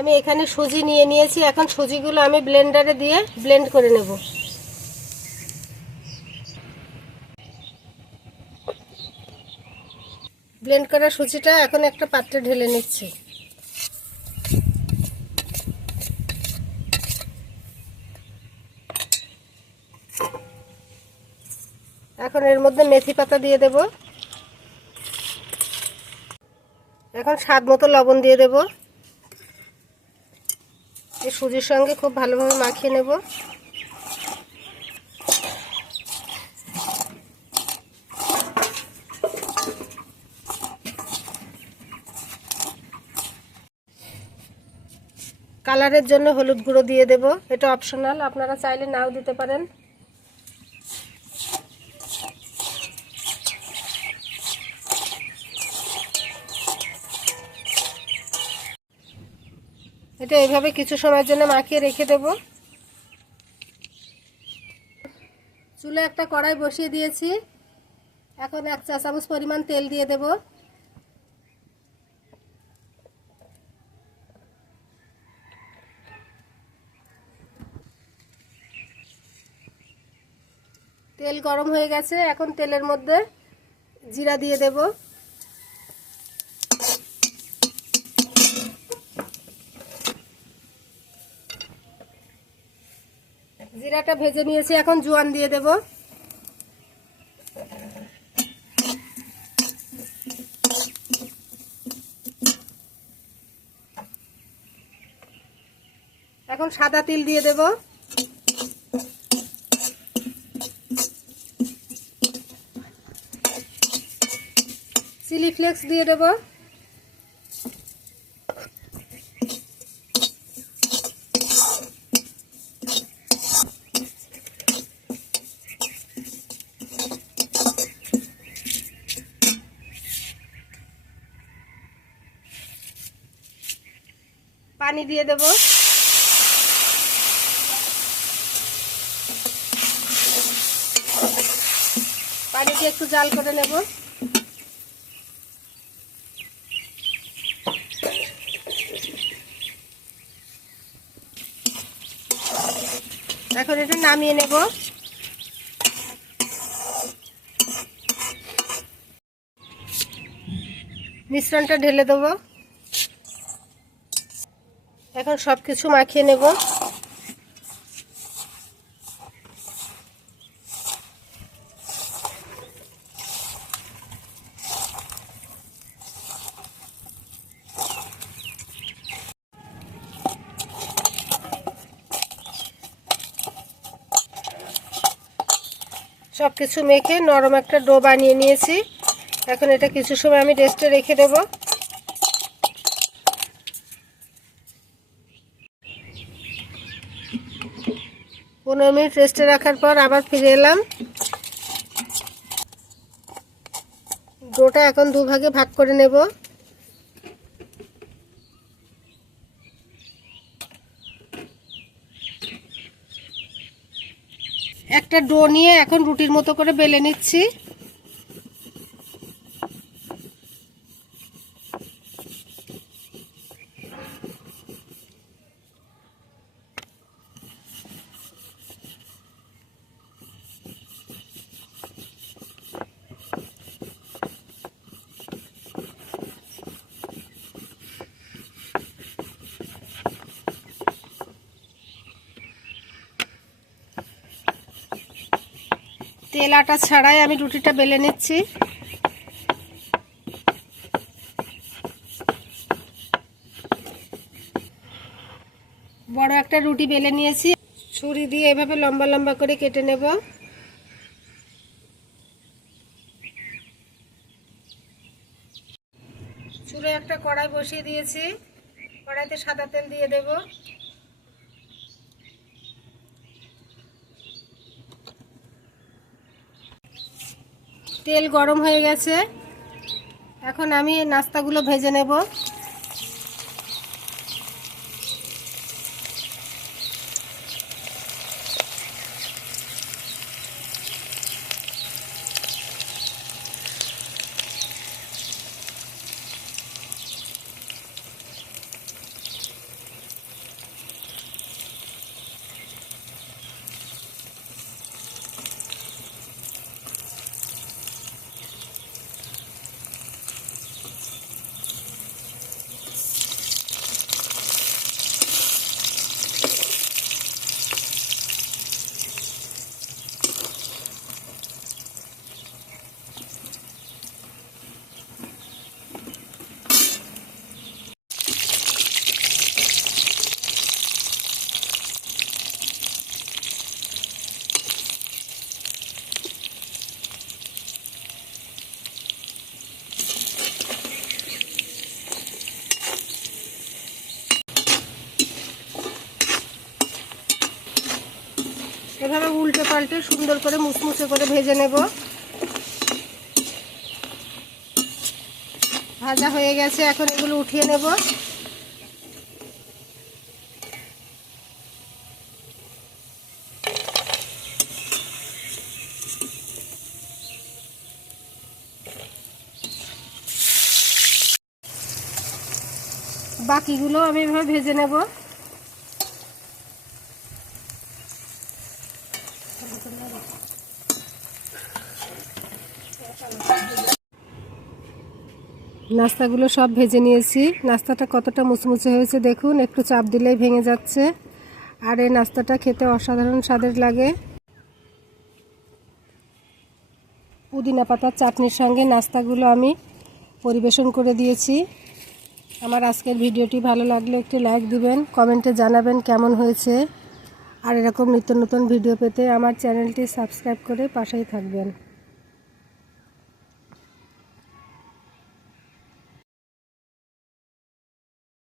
আমি এখানে সুজি নিয়ে নিয়েছি। এখন সুজিগুলো আমি ব্লেন্ডারে দিয়ে ব্লেন্ড করে নেব। ব্লেন্ড করা সুজিটা এখন একটা পাত্রে ঢেলে নিচ্ছি। এখন এর মধ্যে মেথি পাতা দিয়ে দেব। এখন স্বাদ মতো লবণ দিয়ে দেব। এই সুজির সঙ্গে খুব ভালোভাবে মাখিয়ে নেব। কালারের জন্য হলুদ গুঁড়ো দিয়ে দেব, এটা অপশনাল, আপনারা চাইলে নাও দিতে পারেন। এটা এইভাবে কিছু সময়ের জন্য মাখিয়ে রেখে দেব। চুলে একটা কড়াই বসিয়ে দিয়েছি। এখন 1 চা চামচ পরিমাণ তেল দিয়ে দেব। তেল গরম হয়ে গেছে। এখন তেলের মধ্যে জিরা দিয়ে দেব। জিরাটা ভেজে নিয়েছি। এখন জোয়ান দিয়ে দেব। এখন সাদা তিল দিয়ে দেব। চিলি ফ্লেক্স দিয়ে দেব। পানি দিয়ে দেব। পানি দিয়ে একটু জাল করে নেব। এখন এটা নামিয়ে নেব। মিশ্রণটা ঢেলে দেব। এখন সবকিছু মাখিয়ে নেব। সবকিছু মেখে নরম একটা ডো বানিয়ে নিয়েছি। এখন এটা কিছু সময় আমি রেস্টে রেখে দেব। 15 মিনিট রেস্টে রাখার পর আবার ফিরে এলাম। ডোটা এখন দুভাগে ভাগ করে নেব। একটা ডো নিয়ে এখন রুটির মতো করে বেলে নিচ্ছি। তেল আটা ছাড়াই আমি রুটিটা বেলে নিচ্ছি। বড় একটা রুটি বেলে নিয়েছি। ছুরি দিয়ে এভাবে লম্বা লম্বা করে কেটে নেব। চুলে একটা কড়াই বসিয়ে দিয়েছি। কড়াইতে সাদা তেল দিয়ে দেব। তেল গরম হয়ে গেছে। এখন আমি নাস্তাগুলো ভেজে নেব। এভাবে উল্টে পাল্টে সুন্দর করে মুচমুচে করে ভেজে নেব। ভাজা হয়ে গেছে, এখন এগুলো উঠিয়ে নেব। বাকিগুলো আমি এভাবে ভেজে নেব। নাস্তাগুলো সব ভেজে নিয়েছি। নাস্তাটা কতটা মুচমুচে হয়েছে দেখুন, একটু চাপ দিলেই ভেঙে যাচ্ছে। আর এই নাস্তাটা খেতে অসাধারণ স্বাদের লাগে। পুদিনা পাতার চাটনির সঙ্গে নাস্তাগুলো আমি পরিবেশন করে দিয়েছি। আমার আজকের ভিডিওটি ভালো লাগলে একটি লাইক দিবেন, কমেন্টে জানাবেন কেমন হয়েছে। আর এরকম নিত্য নতুন ভিডিও পেতে আমার চ্যানেলটি সাবস্ক্রাইব করে পাশেই থাকবেন।